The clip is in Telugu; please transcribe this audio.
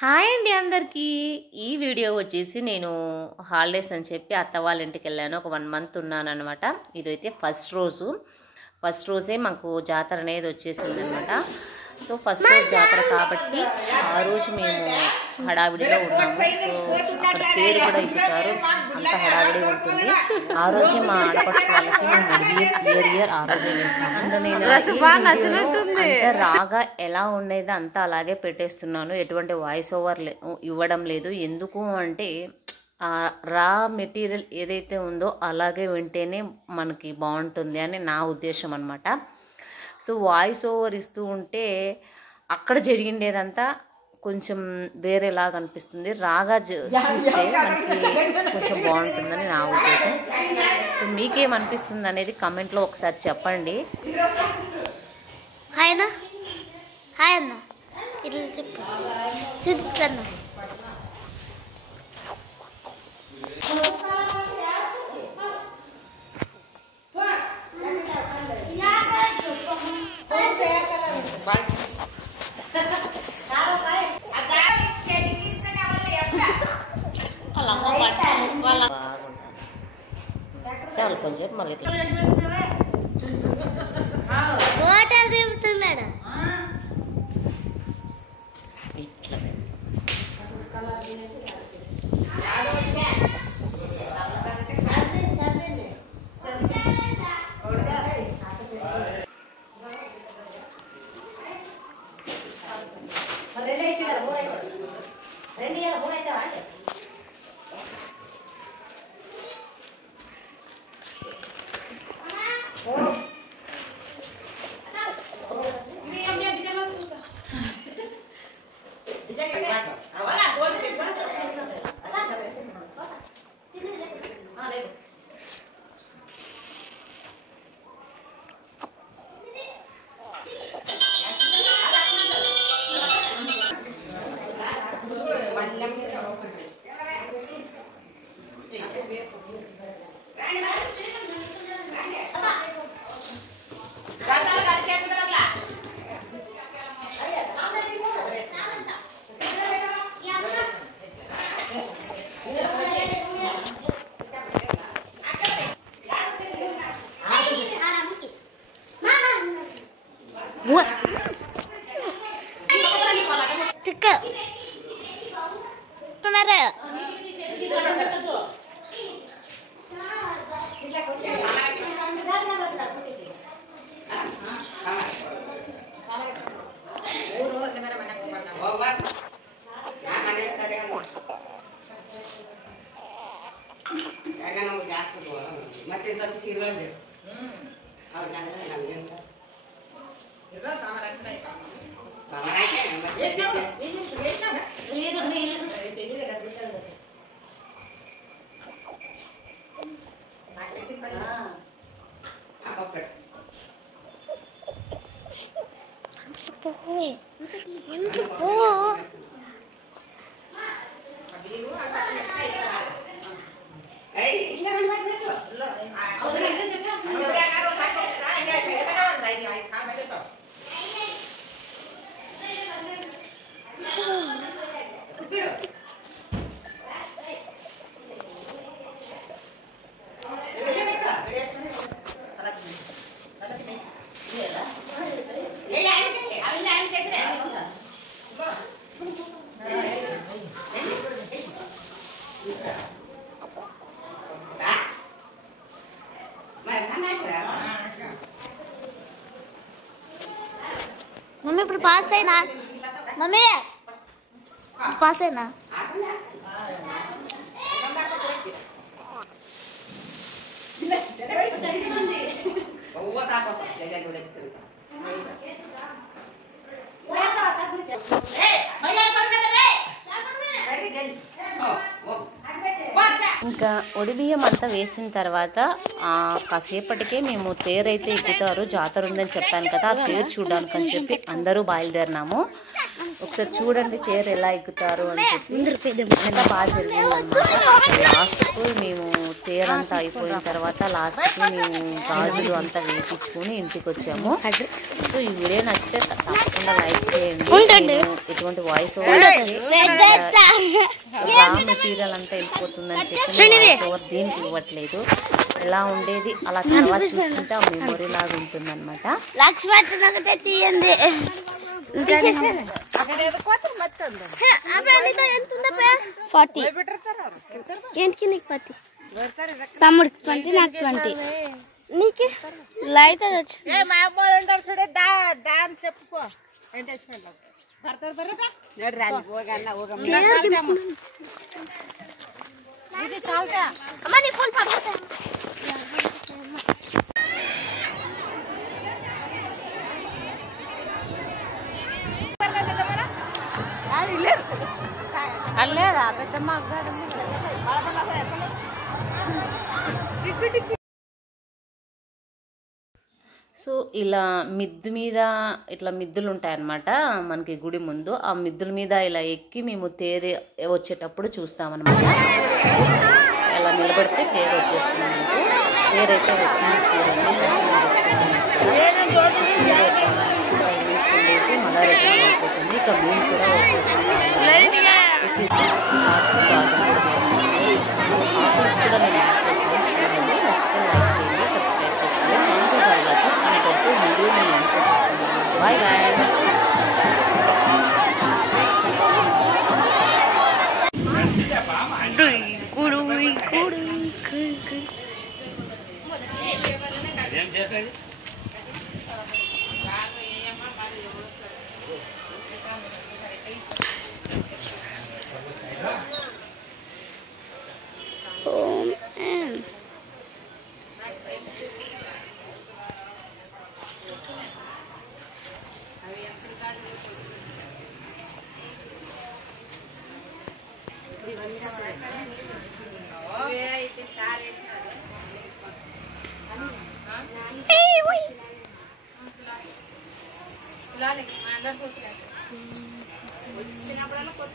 హాయ్ అండి అందరికీ. ఈ వీడియో వచ్చేసి నేను హాలిడేస్ అని చెప్పి అత్త వాళ్ళ ఇంటికి వెళ్ళాను. ఒక 1 మంత్ ఉన్నాను అనమాట. ఇదైతే ఫస్ట్ రోజే మాకు జాతర అనేది వచ్చేసింది అనమాట. సో ఫస్ట్ రోజు జాతర కాబట్టి ఆ రోజు మేము హడావిడిలో ఉన్నాము. సో అక్కడ పేరు కూడా ఇచ్చారు, అంత హడావిడి ఉంటుంది. ఆ రోజే మా ఆడపడుచు వాళ్ళకి మేము ఇయర్ ఆ రోజే వేస్తాము. అంటే రాగా ఎలా ఉండేది అంతా అలాగే పెట్టేస్తున్నాను, ఎటువంటి వాయిస్ ఓవర్ ఇవ్వడం లేదు. ఎందుకు అంటే రా మెటీరియల్ ఏదైతే ఉందో అలాగే వింటేనే మనకి బాగుంటుంది అని నా ఉద్దేశం అనమాట. సో వాయిస్ ఓవర్ ఇస్తూ ఉంటే అక్కడ జరిగిండేదంతా కొంచెం వేరేలాగా అనిపిస్తుంది. రాగా చూస్తే మనకి కొంచెం బాగుంటుందని నా ఉద్దేశం. సో మీకేమనిపిస్తుంది అనేది కమెంట్లో ఒకసారి చెప్పండి. హాయ్ అన్న ఇట్లా చెప్పు సిద్ధన్న. చాలు కొంచెం మళ్ళీ వాటర్ దింపుతున్నాడు ఇట్లా మమ్మీ ఇప్పుడు పాస్ అయినా మమ్మీ పాస్ అయినా ఇంకా ఒడిబియ్యం అంతా వేసిన తర్వాత కాసేపటికే మేము తేరైతే ఎక్కుతారు, జాతర ఉందని చెప్పాను కదా, ఆ తేరు చూడడానికి అని చెప్పి అందరూ బయలుదేరినాము. ఒకసారి చూడండి చీర ఎలా ఎక్కుతారు అని చెప్పి ఎంత బాగా జరిగిందన్నమాట. లాస్ట్కు మేము తేరంతా అయిపోయిన తర్వాత లాస్ట్కి మేము గాజులు అంతా వేయించుకొని ఇంటికి వచ్చాము. సో ఈ వీడియో నచ్చితే తప్పకుండా లైక్ చేయండి. నేను ఎటువంటి వాయిస్ ఓవర్ రా మెటీరియల్ అంతా వెళ్ళిపోతుందని చెప్పి వాయిస్ ఓవర్ దీనికి ఇవ్వట్లేదు. ఎలా ఉండేది అలా తర్వాత చూసుకుంటే ఆ మెమొరీ లాగా ఉంటుంది అనమాట. తమ్ముడికి 20 నాకు 20 నీకు లైట్ చెప్పుకో అల్లేదా పెద్దమ్మ సో ఇలా మిద్దు మీద ఇట్లా మిద్దులు ఉంటాయన్నమాట మనకి గుడి ముందు. ఆ మిద్దుల మీద ఇలా ఎక్కి మేము తేరు వచ్చేటప్పుడు చూస్తామన్నమాట. ఇలా నిలబడితే తేరు వచ్చేస్తుంది. మనకు తేరు అయితే వచ్చింది చూడండి. ఉండేసి మళ్ళా రిటర్న్ అయిపోతుంది. ఇక మేము కూడా వచ్చేసి లాస్ట్ గాజులు కూడా నేను యాడ్ చేస్తాను. చూడండి నచ్చితే లైక్ చేయండి, సబ్స్క్రైబ్ చేసుకోండి. Thank you for watching. అనేటప్పుడు వీడియో నేను ఎండ్ చేసేస్తున్నాను. Bye bye. వచ్చినప్పుడల్లా కొత్త